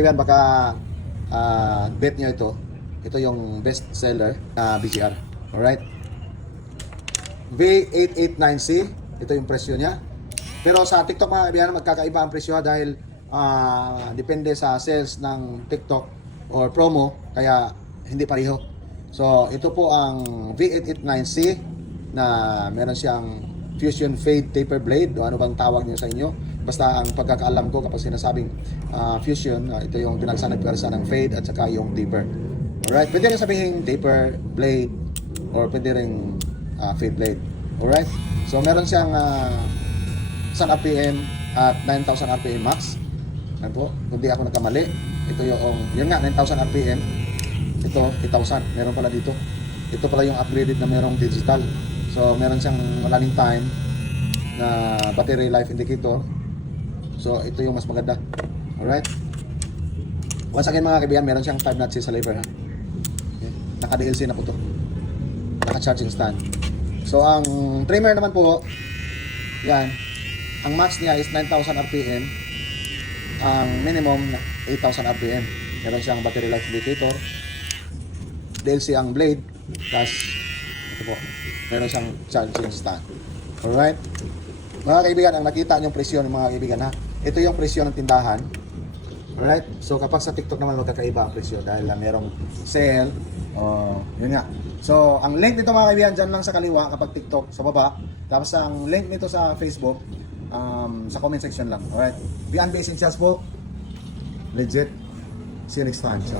kaibigan, baka bet nyo ito. Ito yung best seller na BGR. Alright? V889C. Ito yung presyo niya. Pero sa TikTok mga kaibigan, magkakaiba ang presyo dahil depende sa sales ng TikTok or promo, kaya hindi pareho. So ito po ang V889C na meron siyang Fusion Fade Taper Blade o ano bang tawag niyo sa inyo. Basta ang pagkakaalam ko kapag sinasabing Fusion, ito yung pinagsanagpersa ng Fade at saka yung Taper. Alright, pwede rin sabihin Taper Blade or pwede rin Fade Blade. Alright, so meron siyang 1,000 RPM at 9,000 RPM max. Ano po, kung di ako nagkamali, ito yung, yun nga, 9,000 RPM. Ito, 8,000. Meron pala dito. Ito pala yung upgraded na merong digital. So, meron siyang running time na battery life indicator. So, ito yung mas maganda. Alright? Once again mga kaibigan, meron siyang 5 nuts sa lever ha. Okay. Naka-DLC na po to. Naka-charging stand. So, ang trimmer naman po, yan. Ang max niya is 9,000 RPM. Ang minimum 8,000 RPM. Meron siyang battery life indicator. DLC ang blade. Plus, ito po, meron siyang charging stand. Alright? Mga kaibigan, ang nakita niyong presyo ng mga kaibigan ha. Ito yung presyo ng tindahan. Alright? So, kapag sa TikTok naman magkakaiba ang presyo dahil merong sale. Yun nga. So, ang link nito mga kaibigan, dyan lang sa kaliwa kapag TikTok, sa baba. Tapos ang link nito sa Facebook, sa comment section lang. Alright? Beyond Essentials po. Legit. See you next time. So,